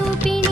ರೂಪಿಣಿ